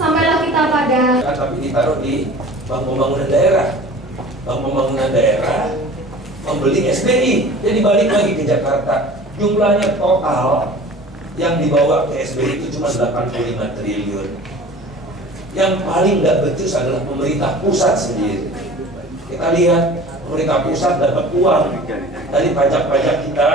Sampailah kita pada tapi ditaruh di Bank Pembangunan Daerah. Bank Pembangunan Daerah membeli SBI, jadi balik lagi ke Jakarta. Jumlahnya total yang dibawa ke SBI itu cuma 85 triliun. Yang paling nggak becus adalah pemerintah pusat sendiri. Kita lihat pemerintah pusat dapat uang dari pajak-pajak kita,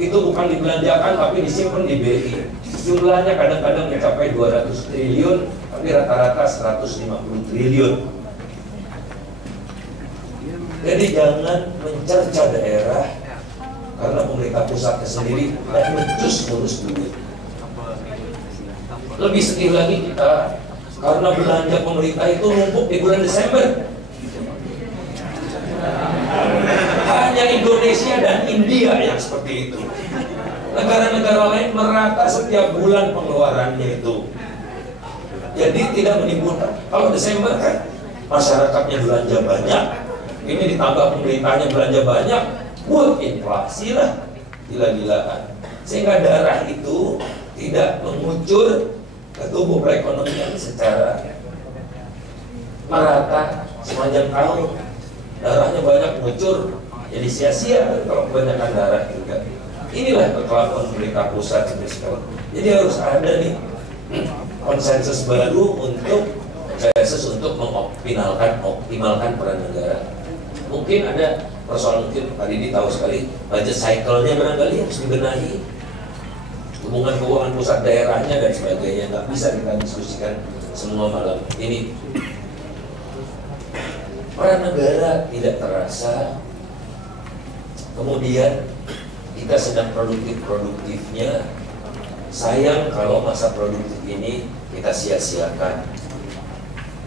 itu bukan dibelanjakan tapi disimpan di BI. Jumlahnya kadang-kadang mencapai 200 triliun, tapi rata-rata 150 triliun. Jadi jangan mencerca daerah karena pemerintah pusatnya sendiri dan becus ngurus duit. Lebih sedih lagi kita karena belanja pemerintah itu numpuk di bulan Desember. Hanya Indonesia dan India yang seperti itu. Negara-negara lain merata setiap bulan pengeluarannya itu. Jadi tidak menimbulkan. Kalau Desember kan masyarakatnya belanja banyak, ini ditambah pemerintahnya belanja banyak, buat inflasi lah, gila-gilaan. Sehingga darah itu tidak mengucur ke tubuh perekonomian secara merata sepanjang tahun. Darahnya banyak mengucur, jadi sia-sia kalau kebanyakan darah juga. Inilah kekelakuan pemerintah pusat sampai sekarang. Jadi harus ada nih konsensus baru untuk mengoptimalkan peran negara. Mungkin ada persoalan, mungkin Pak Didi tahu sekali budget cycle-nya barangkali harus dibenahi, hubungan keuangan pusat daerahnya dan sebagainya. Nggak bisa kita diskusikan semua malam ini. Peran negara tidak terasa, kemudian kita sedang produktifnya. Sayang kalau masa produktif ini kita sia-siakan.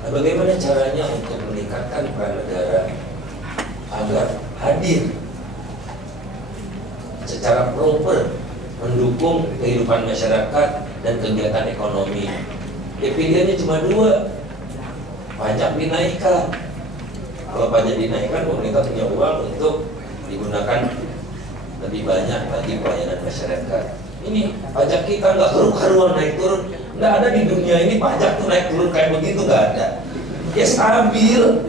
Nah, bagaimana caranya untuk meningkatkan peran negara agar hadir secara proper mendukung kehidupan masyarakat dan kegiatan ekonomi? Pilihannya cuma dua, pajak dinaikkan. Kalau pajak dinaikkan, pemerintah punya uang untuk digunakan lebih banyak bagi pelayanan masyarakat. Ini pajak kita nggak karu-karuan naik turun, nggak ada di dunia ini pajak tuh naik turun kayak begitu, nggak ada. Ya stabil.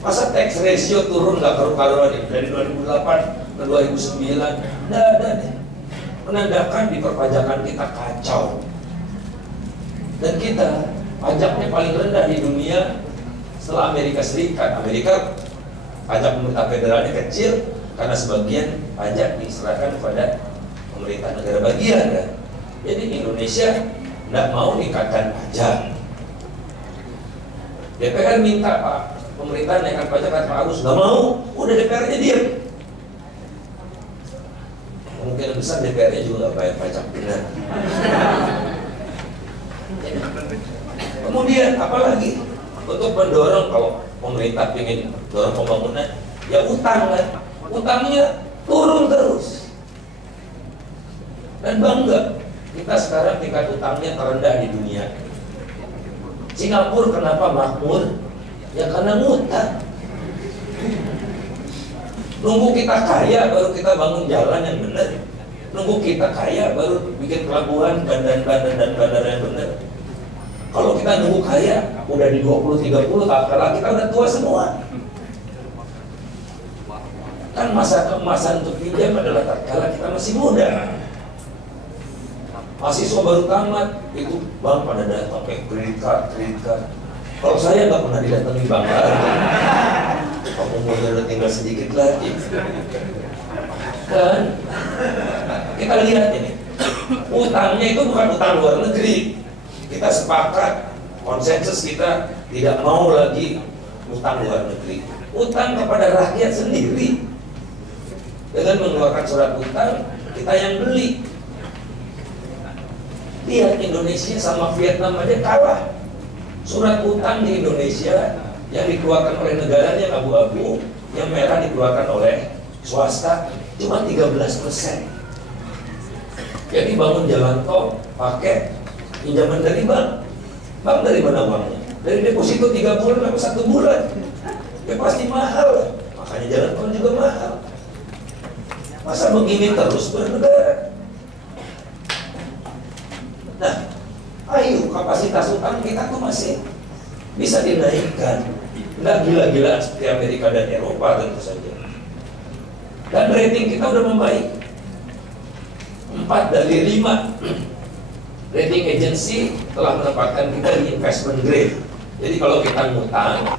Masa tax ratio turun nggak karu-karuan dari 2008 ke 2009, nggak ada deh. Menandakan di perpajakan kita kacau. Dan kita pajaknya paling rendah di dunia setelah Amerika Serikat. Amerika pajak pemerintah federalnya kecil karena sebagian pajak diserahkan kepada pemerintah negara bagian kan. Jadi Indonesia tidak mau meningkatkan pajak. DPR minta Pak pemerintah naikkan pajak, kata Pak Agus nggak mau, udah DPR-nya diam. Mungkin besar DPR-nya juga nggak bayar pajak benar. Kemudian apalagi untuk mendorong, kalau pemerintah ingin dorong pembangunan, ya utang kan, utangnya turun terus. Dan bangga kita sekarang tingkat utangnya terendah di dunia. Singapura kenapa makmur? Ya karena ngutang. Nunggu kita kaya baru kita bangun jalan yang benar. Nunggu kita kaya baru bikin pelabuhan, bandar-bandar dan bandara yang benar. Kalau kita nunggu kaya, udah di 20-30, kalau kita udah tua semua. Kan masa keemasan untuk pinjam adalah tatkala kita masih muda. Mahasiswa baru tamat, itu bank pada datang pakai kredit card. Kalau saya nggak pernah didatangi bank lagi. Umurnya udah tinggal sedikit lagi. Dan kita lihat ini, utangnya itu bukan utang luar negeri. Kita sepakat, konsensus kita tidak mau lagi utang luar negeri. Utang kepada rakyat sendiri. Dengan mengeluarkan surat utang, kita yang beli. Lihat Indonesia sama Vietnam aja kalah. Surat utang di Indonesia yang dikeluarkan oleh negaranya yang abu-abu, yang merah dikeluarkan oleh swasta cuma 13%. Jadi bangun jalan tol pakai pinjaman dari bank. Bank dari mana uangnya? Dari deposito 3 bulan sampai 1 bulan. Ya pasti mahal. Makanya jalan tol juga mahal. Masa begini terus bernegara? Nah, ayo kapasitas utang kita tuh masih bisa dinaikkan. Nggak gila-gilaan seperti Amerika dan Eropa tentu saja. Dan rating kita udah membaik. 4 dari 5 rating agency telah menempatkan kita di investment grade. Jadi kalau kita ngutang,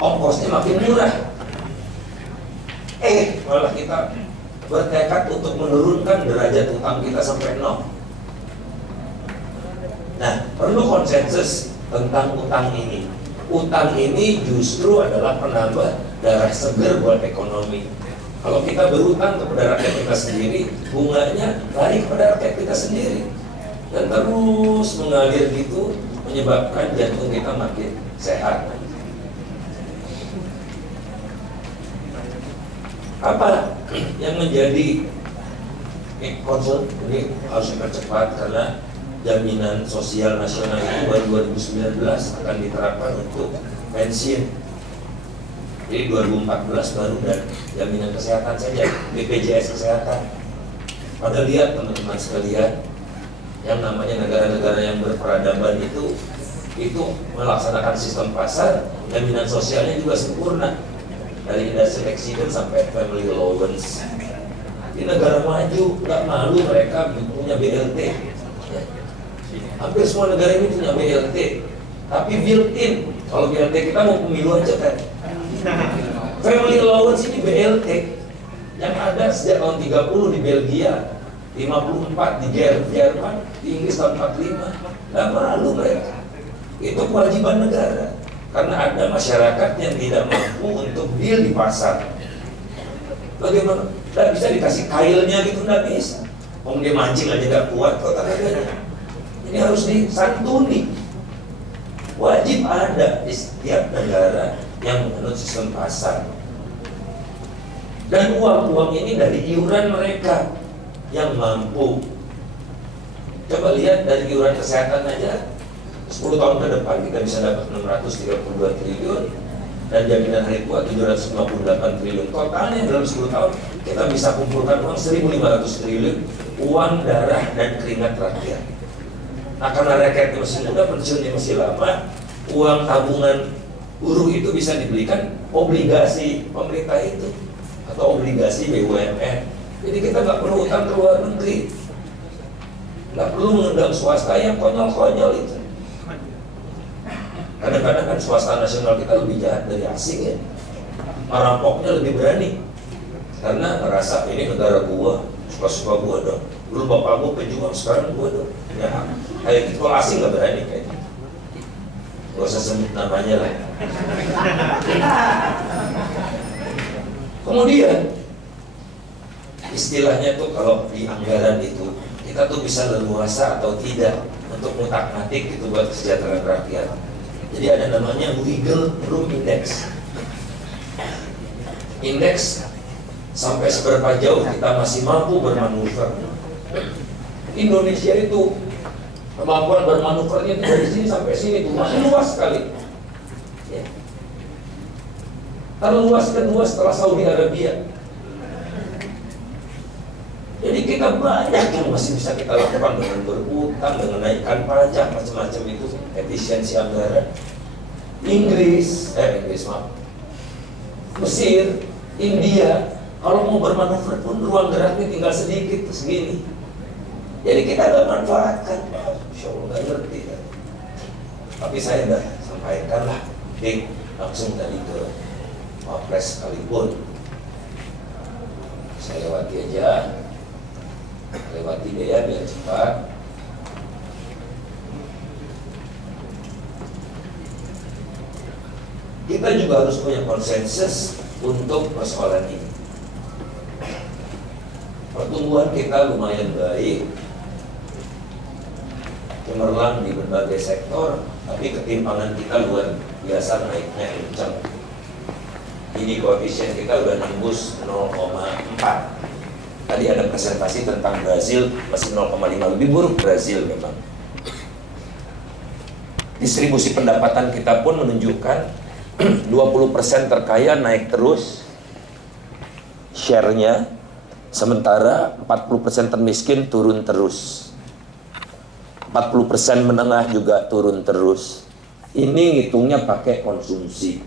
ongkosnya makin murah. Malah kita bertekad untuk menurunkan derajat utang kita sampai 0. Nah, perlu konsensus tentang utang ini. Utang ini justru adalah penambah darah segar buat ekonomi. Kalau kita berutang kepada rakyat kita sendiri, bunganya lari kepada rakyat kita sendiri. Dan terus mengalir gitu, menyebabkan jantung kita makin sehat. Apa yang menjadi concern ini harus dipercepat karena jaminan sosial nasional itu baru 2019 akan diterapkan untuk pensiun. Jadi 2014 baru, dan jaminan kesehatan saja, BPJS kesehatan. Pada lihat teman-teman sekalian, yang namanya negara-negara yang berperadaban itu melaksanakan sistem pasar, jaminan sosialnya juga sempurna. Dari industry accident sampai family allowance. Di negara maju nggak malu mereka punya BLT. Hampir semua negara ini punya BLT, tapi built-in. Kalau BLT kita mau pemilu aja kan. Family allowance ini BLT yang ada sejak tahun 30 di Belgia, 54 di Jerman, di Inggris tahun 45. Nggak malu mereka. Itu kewajiban negara. Karena ada masyarakat yang tidak mampu untuk deal di pasar. Bagaimana? Tidak bisa dikasih kailnya gitu, tidak bisa. Dia mancing aja nggak kuat kok tenaganya. Ini harus disantuni. Wajib ada di setiap negara yang menurut sistem pasar. Dan uang-uang ini dari iuran mereka yang mampu. Coba lihat dari iuran kesehatan aja. 10 tahun ke depan kita bisa dapat 632 triliun dan jaminan hari tua 758 triliun. Totalnya dalam 10 tahun kita bisa kumpulkan uang 1.500 triliun, uang darah dan keringat rakyat. Nah, karena rakyatnya masih muda, pensiunnya masih lama, uang tabungan buruh itu bisa dibelikan obligasi pemerintah itu atau obligasi BUMN. Jadi kita nggak perlu utang ke luar negeri, nggak perlu mengundang swasta yang konyol-konyol itu. Kadang-kadang kan swasta nasional kita lebih jahat dari asing ya. Merampoknya lebih berani karena merasa ini negara gua, suka-suka gua dong. Dulu bapak gua pejuang, sekarang gua dong. Ya, kayak gitu. Kalau asing nggak berani kayak gitu. Gak usah sebut namanya lah. Kemudian istilahnya tuh kalau di anggaran itu kita tuh bisa leluasa atau tidak untuk ngutak-ngatik itu buat kesejahteraan rakyat. Jadi ada namanya Wiggle Room Index. Indeks sampai seberapa jauh kita masih mampu bermanuver. Indonesia itu kemampuan bermanuvernya itu dari sini sampai sini tuh masih luas sekali. Ya. Terluas kedua setelah Saudi Arabia. Jadi kita banyak yang masih bisa kita lakukan dengan berutang, dengan naikkan pajak, macam-macam itu, efisiensi anggaran. Inggris, Mesir, India, kalau mau bermanuver pun ruang geraknya tinggal sedikit, segini. Jadi kita nggak manfaatkan, Insya Allah nggak ngerti kan. Tapi saya udah sampaikan lah, langsung tadi ke Wapres sekalipun. Saya lewati aja. Lewati dia biar cepat. Kita juga harus punya konsensus untuk persoalan ini. Pertumbuhan kita lumayan baik, cemerlang di berbagai sektor, tapi ketimpangan kita luar biasa naiknya kencang. Ini koefisien kita udah nembus 0,4. Tadi ada presentasi tentang Brazil, masih 0,5, lebih buruk Brazil memang. Distribusi pendapatan kita pun menunjukkan 20% terkaya naik terus share-nya, Sementara 40% termiskin turun terus. 40% menengah juga turun terus. Ini ngitungnya pakai konsumsi.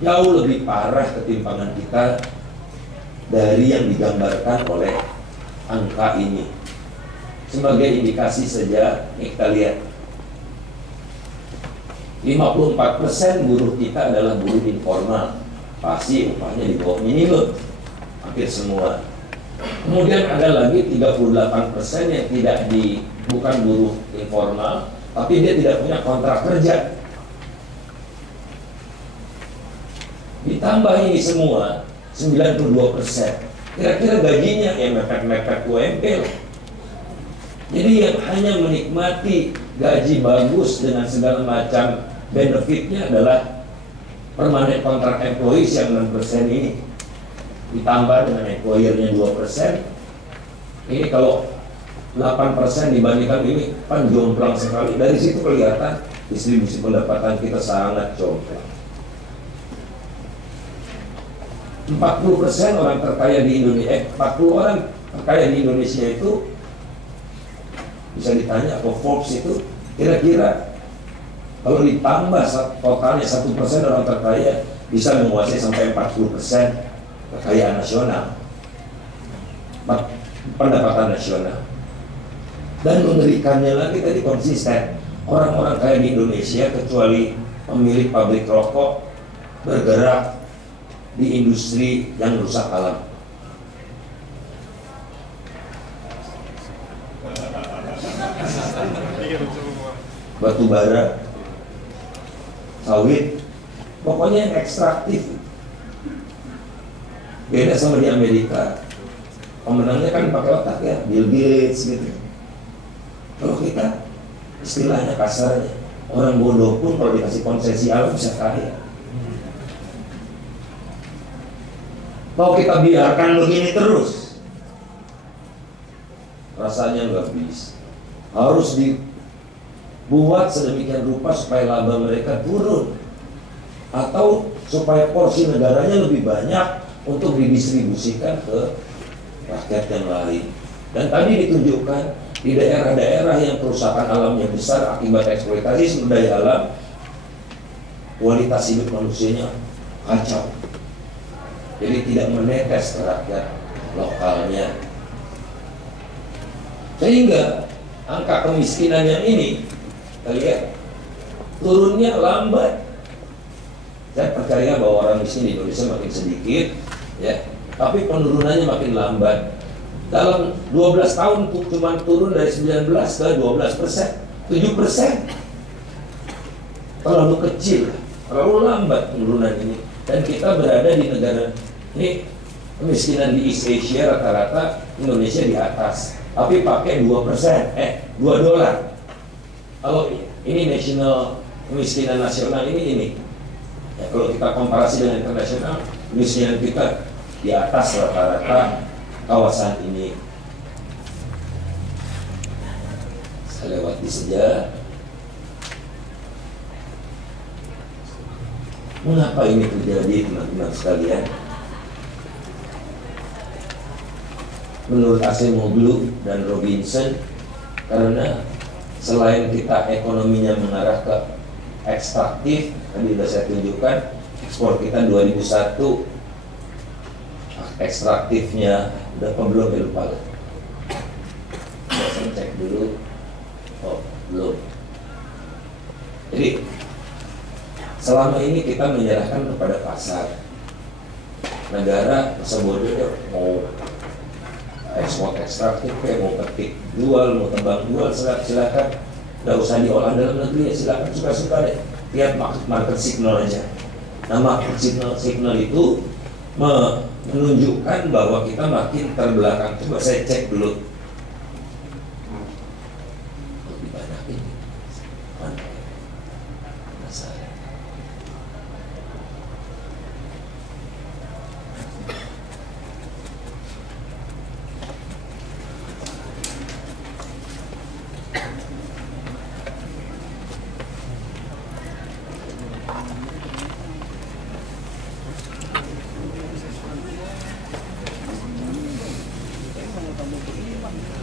Jauh lebih parah ketimpangan kita dari yang digambarkan oleh angka ini. Sebagai indikasi saja, kita lihat 54% buruh kita adalah buruh informal. Pasti upahnya di bawah minimum, hampir semua. Kemudian ada lagi 38% yang bukan buruh informal, tapi dia tidak punya kontrak kerja. Ditambah ini semua 92%. Kira-kira gajinya yang mepet-mepet UMP lah. Jadi yang hanya menikmati gaji bagus dengan segala macam benefitnya adalah permanent contract employees yang 6% ini. Ditambah dengan employer-nya 2%. Ini kalau 8% dibandingkan ini kan jomplang sekali. Dari situ kelihatan distribusi pendapatan kita sangat jomplang. 40% orang terkaya di Indonesia, 40 orang terkaya di Indonesia itu bisa ditanya atau Forbes itu kira-kira kalau ditambah totalnya 1% orang terkaya bisa menguasai sampai 40% kekayaan nasional, pendapatan nasional. Dan mengerikannya lagi tadi konsisten, orang-orang kaya di Indonesia kecuali pemilik pabrik rokok bergerak di industri yang rusak alam. Batu bara, sawit, pokoknya yang ekstraktif. Beda sama di Amerika, pemenangnya kan pakai otak ya, Bill Gates gitu. Kalau kita istilahnya kasarnya, orang bodoh pun kalau dikasih konsesi alam bisa kaya. Mau kita biarkan begini terus, rasanya nggak bisa. Harus dibuat sedemikian rupa supaya laba mereka turun, atau supaya porsi negaranya lebih banyak untuk didistribusikan ke rakyat yang lain. Dan tadi ditunjukkan di daerah-daerah yang kerusakan alamnya besar akibat eksploitasi sumber daya alam, kualitas hidup manusianya kacau. Jadi tidak menetes ke rakyat lokalnya. Sehingga angka kemiskinan yang ini, kita lihat, turunnya lambat. Saya percaya bahwa orang miskin di Indonesia makin sedikit, ya, tapi penurunannya makin lambat. Dalam 12 tahun cuma turun dari 19 ke 12%, 7%. Terlalu kecil, terlalu lambat penurunan ini. Dan kita berada di negara ini, kemiskinan di East Asia rata-rata Indonesia di atas, tapi pakai 2%, $2. Kalau ini nasional, kemiskinan nasional ini. Ya, kalau kita komparasi dengan internasional, kemiskinan kita di atas rata-rata kawasan ini. Saya lewati saja. Mengapa ini terjadi, teman-teman sekalian? Menurut Acemoglu dan Robinson, karena selain kita ekonominya mengarah ke ekstraktif, tadi sudah saya tunjukkan, ekspor kita 2001 ekstraktifnya udah belum, lupa lah. Saya cek dulu. Oh, belum. Jadi selama ini kita menyerahkan kepada pasar. Negara masa bodoh ya, mau ekspor ekstraktif, mau petik jual, mau tembang jual, silakan. Nggak usah diolah dalam negeri ya, silakan, suka-suka deh. Lihat market signal aja. Nah, market signal itu menunjukkan bahwa kita makin terbelakang. Coba saya cek dulu. Lebih banyak ini. Mana? Masalah.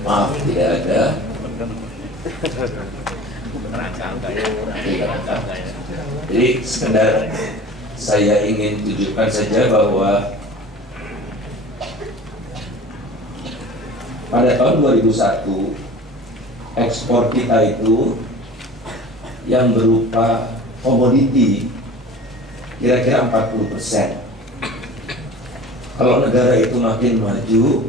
Maaf, tidak ada. Jadi sekedar saya ingin tunjukkan saja bahwa pada tahun 2001 ekspor kita itu yang berupa komoditi kira-kira 40%. Kalau negara itu makin maju,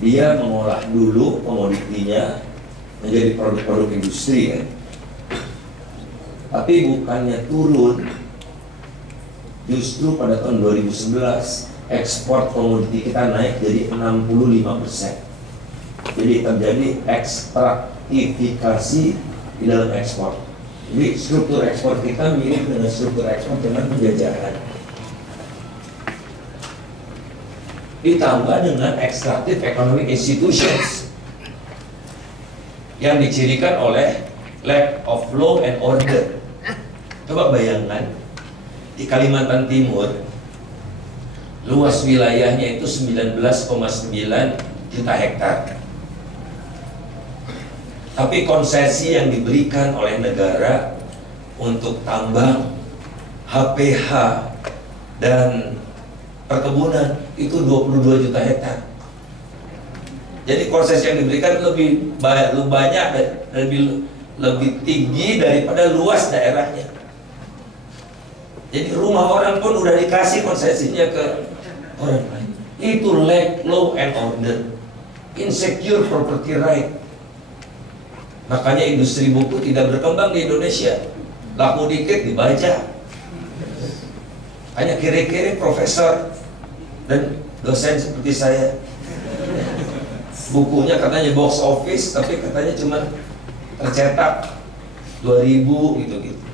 dia mengolah dulu komoditinya menjadi produk-produk industri ya. Tapi bukannya turun, justru pada tahun 2011 ekspor komoditi kita naik jadi 65%. Jadi terjadi ekstraktifikasi di dalam ekspor. Jadi struktur ekspor kita mirip dengan struktur ekspor dengan penjajahan. Ditambah dengan extractive economic institutions yang dicirikan oleh lack of law and order. Coba bayangkan, di Kalimantan Timur luas wilayahnya itu 19,9 juta hektar. Tapi konsesi yang diberikan oleh negara untuk tambang, HPH, dan perkebunan itu 22 juta hektar. Jadi konsesi yang diberikan lebih banyak dan lebih tinggi daripada luas daerahnya. Jadi rumah orang pun udah dikasih konsesinya ke orang lain. Itu lack law and order, insecure property right. Makanya industri buku tidak berkembang di Indonesia. Laku dikit dibaca. Hanya kiri-kiri profesor dan dosen seperti saya. Bukunya katanya box office, tapi katanya cuma tercetak 2.000 gitu-gitu.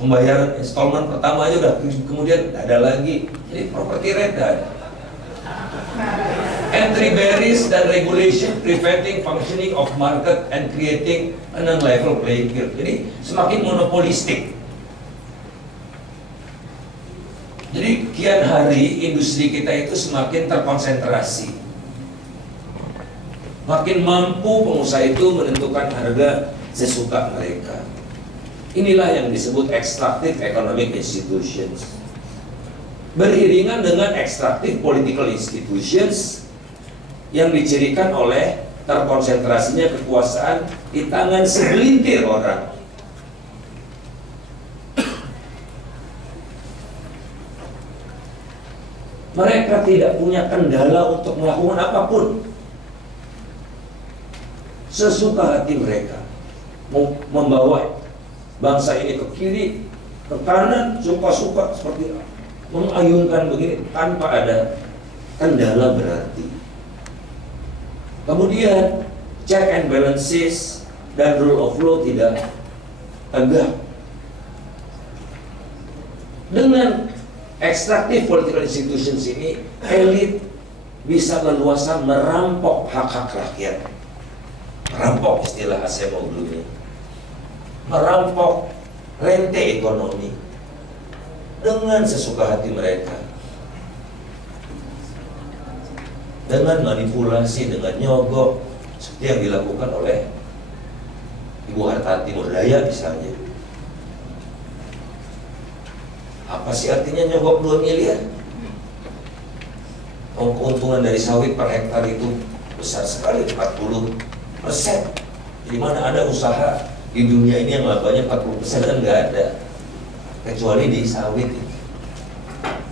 Pembayaran installment pertama aja udah, kemudian nggak ada lagi. Jadi property rate nggak ada. Entry barriers dan regulation preventing functioning of market and creating an unlevel playing field. Jadi semakin monopolistik. Jadi kian hari industri kita itu semakin terkonsentrasi. Makin mampu pengusaha itu menentukan harga sesuka mereka. Inilah yang disebut extractive economic institutions. Beriringan dengan extractive political institutions yang dicirikan oleh terkonsentrasinya kekuasaan di tangan segelintir orang. Mereka tidak punya kendala untuk melakukan apapun sesuka hati mereka, mau membawa bangsa ini ke kiri, ke kanan, suka-suka seperti mengayunkan begini tanpa ada kendala berarti. Kemudian check and balances dan rule of law tidak tegak. Dengan extractive political institutions ini, elit bisa leluasa merampok hak-hak rakyat. Merampok istilah Acemoglu ini. Merampok rente ekonomi dengan sesuka hati mereka. Dengan manipulasi, dengan nyogok seperti yang dilakukan oleh Ibu Hartati Murdaya misalnya. Apa sih artinya nyogok 2 miliar? Keuntungan dari sawit per hektar itu besar sekali, 40%. Di mana ada usaha di dunia ini yang labanya 40% kan nggak ada, kecuali di sawit.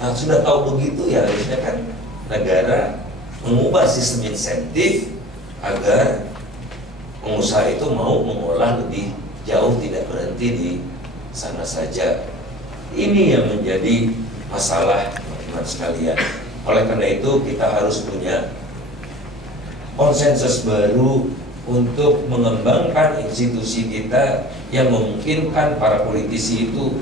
Nah sudah tahu begitu ya harusnya kan negara mengubah sistem insentif agar pengusaha itu mau mengolah lebih jauh, tidak berhenti di sana saja. Ini yang menjadi masalah teman-teman sekalian. Oleh karena itu kita harus punya konsensus baru untuk mengembangkan institusi kita yang memungkinkan para politisi itu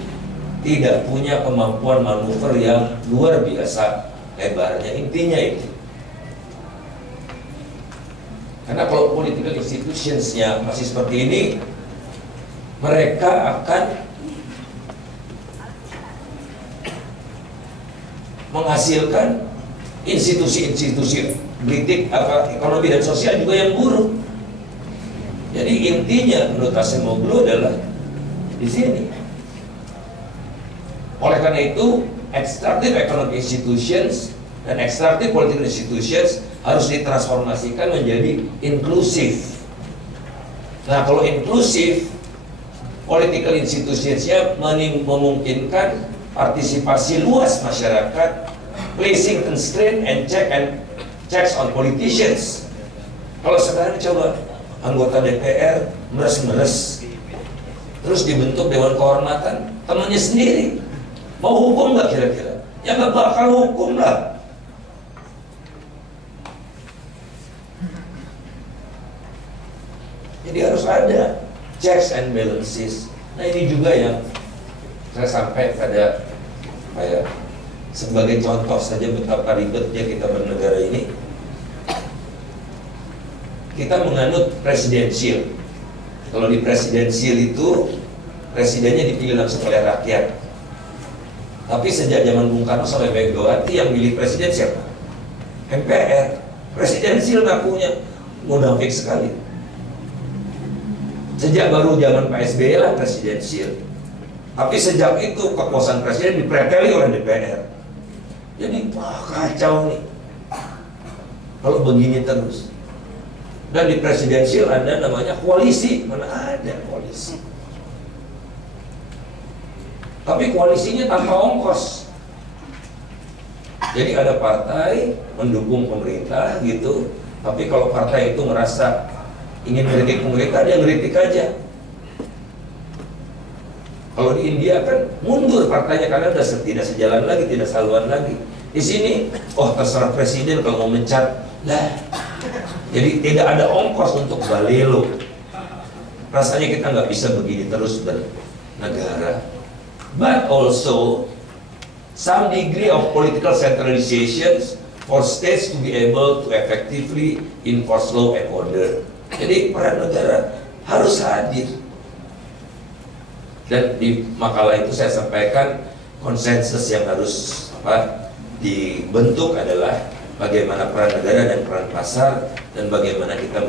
tidak punya kemampuan manuver yang luar biasa lebarnya. Intinya itu. Karena kalau political institutions-nya masih seperti ini, mereka akan menghasilkan institusi-institusi politik ekonomi dan sosial juga yang buruk. Jadi intinya menurut Acemoglu adalah di sini. Oleh karena itu, extractive economic institutions dan extractive political institutions harus ditransformasikan menjadi inklusif. Nah, kalau inklusif, political institutions-nya memungkinkan partisipasi luas masyarakat, placing constraint and checks on politicians. Kalau sekarang coba anggota DPR meres-meres, terus dibentuk Dewan Kehormatan, temannya sendiri, mau hukum nggak kira-kira? Ya nggak bakal hukum lah. Jadi harus ada checks and balances. Nah, ini juga yang saya sampai pada sebagai contoh saja betapa ribetnya kita bernegara ini. Kita menganut presidensial. Kalau di presidensial itu presidennya dipilih langsung oleh rakyat. Tapi sejak zaman Bung Karno sampai Megawati yang milih presiden siapa? MPR. Presidensial ngakunya munafik sekali. Sejak baru zaman Pak SBY lah presidensial. Tapi sejak itu kekuasaan presiden dipreteli oleh DPR. Jadi kacau nih kalau begini terus. Dan di presidensial ada namanya koalisi. Mana ada koalisi? Tapi koalisinya tanpa ongkos. Jadi ada partai mendukung pemerintah gitu. Tapi kalau partai itu merasa ingin mengkritik pemerintah, dia ngeritik aja. Kalau di India kan mundur partainya karena udah tidak sejalan lagi, tidak saluan lagi. Di sini, terserah presiden kalau mau mencat lah. Jadi tidak ada ongkos untuk balelo. Rasanya kita nggak bisa begini terus bernegara. But also some degree of political centralization for states to be able to effectively enforce law and order. Jadi peran negara harus hadir. Dan di makalah itu saya sampaikan konsensus yang harus dibentuk adalah bagaimana peran negara dan peran pasar dan bagaimana kita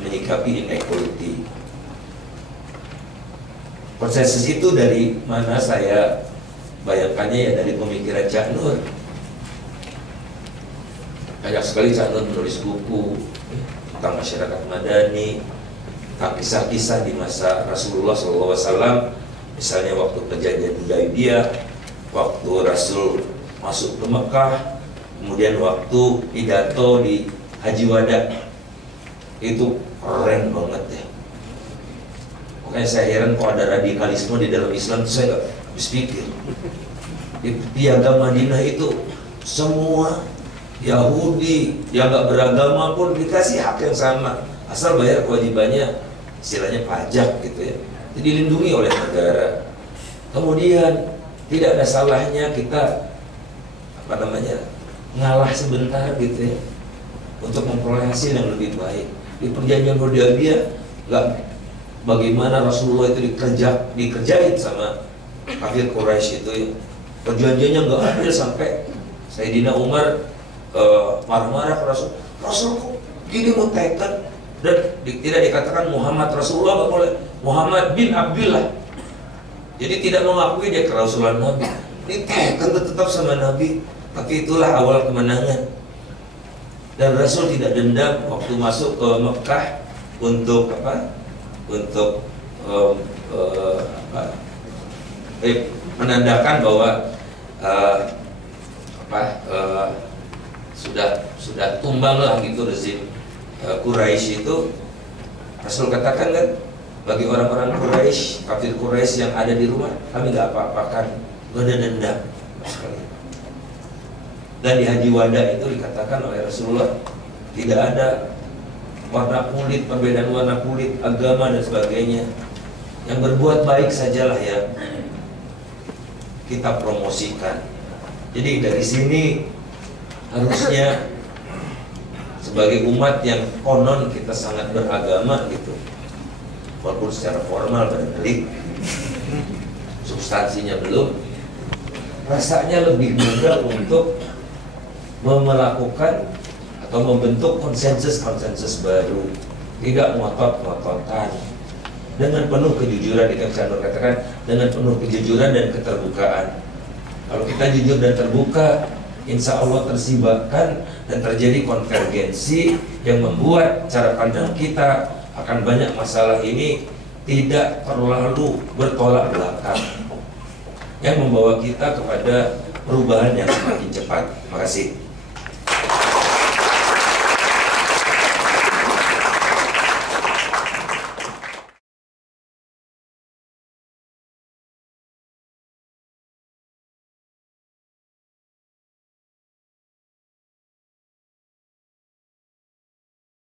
menyikapi inequality. Konsensus itu dari mana saya bayangkannya ya dari pemikiran Cak Nur. Banyak sekali Cak Nur menulis buku tentang masyarakat madani, tentang kisah-kisah di masa Rasulullah SAW. Misalnya waktu perjanjian Hudaybiyah, waktu Rasul masuk ke Mekah, kemudian waktu pidato di Haji Wada, itu keren banget ya. Makanya saya heran kok ada radikalisme di dalam Islam, saya nggak habis pikir. Di Piagam Madinah itu semua Yahudi yang nggak beragama pun dikasih hak yang sama, asal bayar kewajibannya, istilahnya pajak gitu ya. Jadi dilindungi oleh negara. Kemudian tidak ada salahnya kita ngalah sebentar gitu ya, untuk memperoleh hasil yang lebih baik. Di perjanjian Hudaybiyah nggak bagaimana Rasulullah itu dikerjain sama kafir Quraisy itu ya. Perjanjiannya nggak adil sampai Sayyidina Umar marah-marah ke Rasul. Rasul kok gini mau teken, dan tidak dikatakan Muhammad Rasulullah, nggak boleh Muhammad bin Abdullah. Jadi tidak mengakui dia kerasulan Nabi. Ini teken tetap sama Nabi. Tapi itulah awal kemenangan. Dan Rasul tidak dendam waktu masuk ke Mekah untuk menandakan bahwa sudah tumbang lah gitu rezim Quraisy itu. Rasul katakan kan, bagi orang-orang Quraisy, kafir Quraisy yang ada di rumah, kami nggak apa-apakan, nggak ada dendam sekali. Dan di Haji Wada itu dikatakan oleh Rasulullah, tidak ada warna kulit, perbedaan warna kulit, agama dan sebagainya. Yang berbuat baik sajalah yang kita promosikan. Jadi dari sini harusnya sebagai umat yang konon kita sangat beragama gitu, walaupun secara formal barangkali substansinya belum, rasanya lebih mudah untuk melakukan atau membentuk konsensus-konsensus baru, tidak ngotot-ngototan, dengan penuh kejujuran. Itu yang saya katakan, dengan penuh kejujuran dan keterbukaan. Kalau kita jujur dan terbuka, insya Allah tersibakan dan terjadi konvergensi yang membuat cara pandang kita akan banyak masalah ini tidak terlalu bertolak belakang, yang membawa kita kepada perubahan yang semakin cepat. Terima kasih.